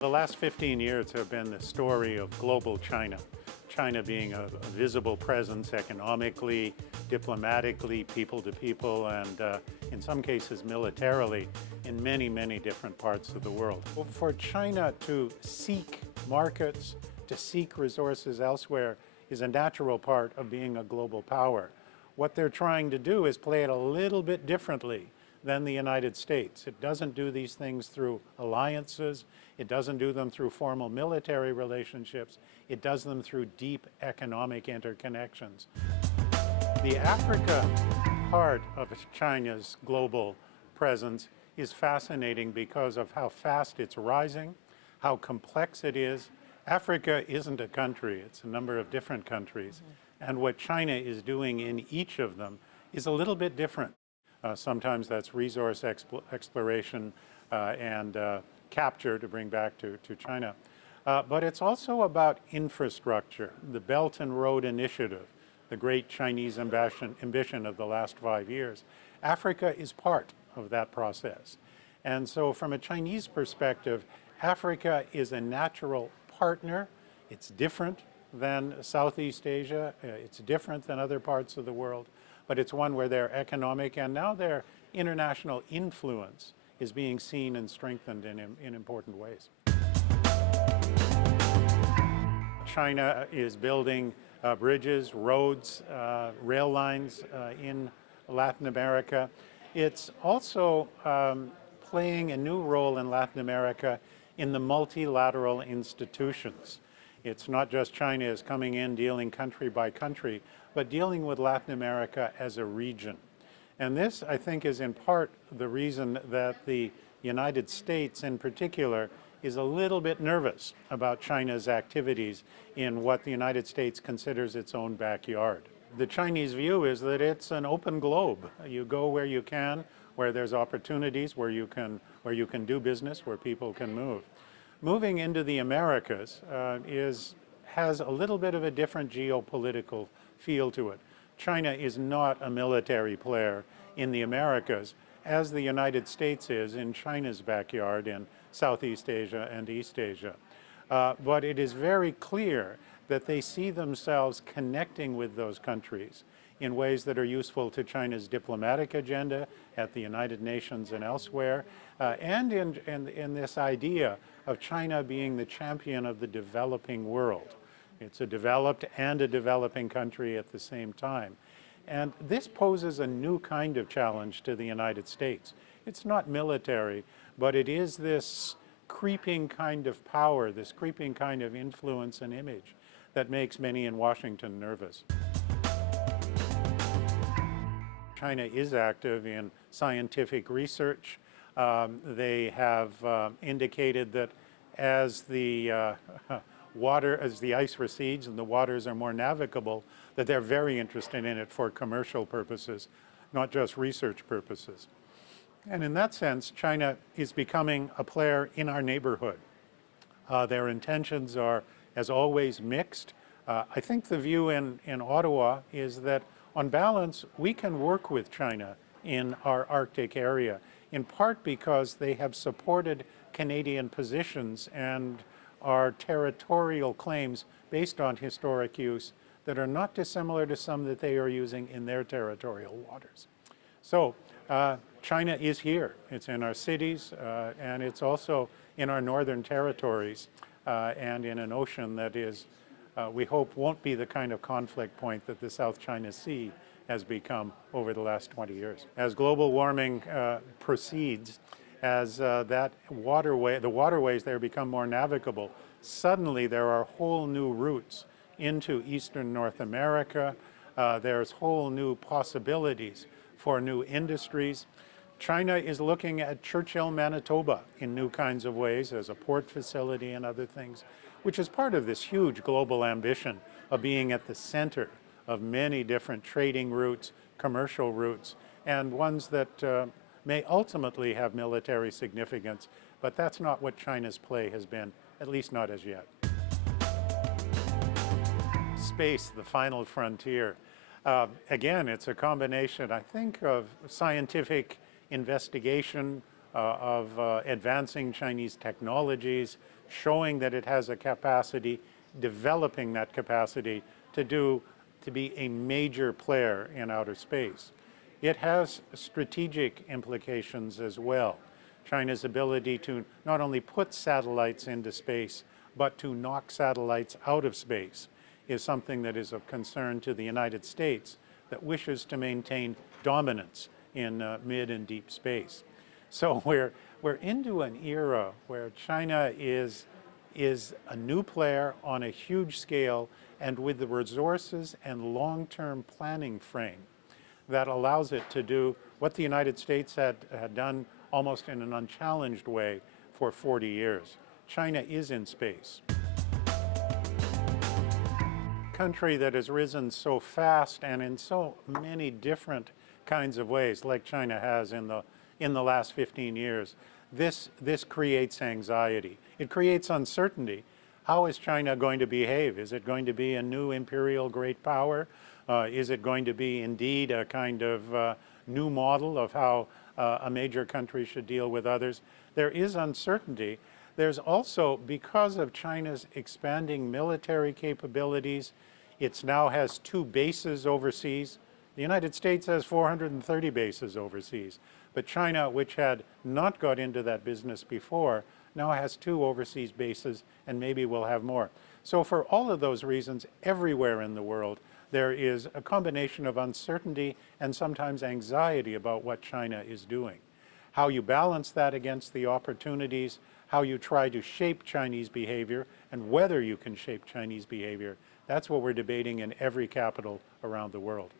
The last 15 years have been the story of global China. China being a visible presence economically, diplomatically, people to people, and in some cases militarily in many, many different parts of the world. For China to seek markets, to seek resources elsewhere is a natural part of being a global power. What they're trying to do is play it a little bit differently than the United States. It doesn't do these things through alliances. It doesn't do them through formal military relationships. It does them through deep economic interconnections. The Africa part of China's global presence is fascinating because of how fast it's rising, how complex it is. Africa isn't a country, it's a number of different countries. And what China is doing in each of them is a little bit different. Sometimes that's resource exploration and capture, to bring back to China. But it's also about infrastructure, the Belt and Road Initiative, the great Chinese ambition of the last 5 years. Africa is part of that process. And so from a Chinese perspective, Africa is a natural partner. It's different than Southeast Asia. It's different than other parts of the world. But it's one where their economic and now their international influence is being seen and strengthened in important ways. China is building bridges, roads, rail lines in Latin America. It's also playing a new role in Latin America in the multilateral institutions. It's not just China is coming in dealing country by country, but dealing with Latin America as a region. And this, I think, is in part the reason that the United States in particular is a little bit nervous about China's activities in what the United States considers its own backyard. The Chinese view is that it's an open globe. You go where you can, where there's opportunities, where you can do business, where people can move. Moving into the Americas has a little bit of a different geopolitical feel to it. China is not a military player in the Americas, as the United States is in China's backyard in Southeast Asia and East Asia. But it is very clear that they see themselves connecting with those countries in ways that are useful to China's diplomatic agenda at the United Nations and elsewhere, and in this idea of China being the champion of the developing world. It's a developed and a developing country at the same time. And this poses a new kind of challenge to the United States. It's not military, but it is this creeping kind of power, this creeping kind of influence and image that makes many in Washington nervous. China is active in scientific research. They have indicated that as the ice recedes and the waters are more navigable, that they're very interested in it for commercial purposes, not just research purposes. And in that sense, China is becoming a player in our neighborhood. Their intentions are, as always, mixed. I think the view in Ottawa is that, on balance, we can work with China in our Arctic area, in part because they have supported Canadian positions and our territorial claims based on historic use that are not dissimilar to some that they are using in their territorial waters. So China is here. It's in our cities, and it's also in our northern territories, and in an ocean that is, we hope, won't be the kind of conflict point that the South China Sea has become over the last 20 years. As global warming proceeds, as the waterways there become more navigable, suddenly there are whole new routes into eastern North America. There's whole new possibilities for new industries. China is looking at Churchill, Manitoba in new kinds of ways as a port facility and other things, which is part of this huge global ambition of being at the center of many different trading routes, commercial routes, and ones that may ultimately have military significance, but that's not what China's play has been, at least not as yet. Space, the final frontier. Again, it's a combination, I think, of scientific investigation, of advancing Chinese technologies, showing that it has a capacity, developing that capacity to be a major player in outer space. It has strategic implications as well. China's ability to not only put satellites into space, but to knock satellites out of space is something that is of concern to the United States that wishes to maintain dominance in mid and deep space. So we're into an era where China is a new player on a huge scale and with the resources and long-term planning frame that allows it to do what the United States had done almost in an unchallenged way for 40 years. China is in space. A country that has risen so fast and in so many different kinds of ways, like China has in the last 15 years, this creates anxiety. It creates uncertainty. How is China going to behave? Is it going to be a new imperial great power? Is it going to be indeed a kind of new model of how a major country should deal with others? There is uncertainty. There's also, because of China's expanding military capabilities, it now has 2 bases overseas. The United States has 430 bases overseas. But China, which had not got into that business before, now has 2 overseas bases and maybe will have more. So for all of those reasons, everywhere in the world, there is a combination of uncertainty and sometimes anxiety about what China is doing. How you balance that against the opportunities, how you try to shape Chinese behavior, and whether you can shape Chinese behavior, that's what we're debating in every capital around the world.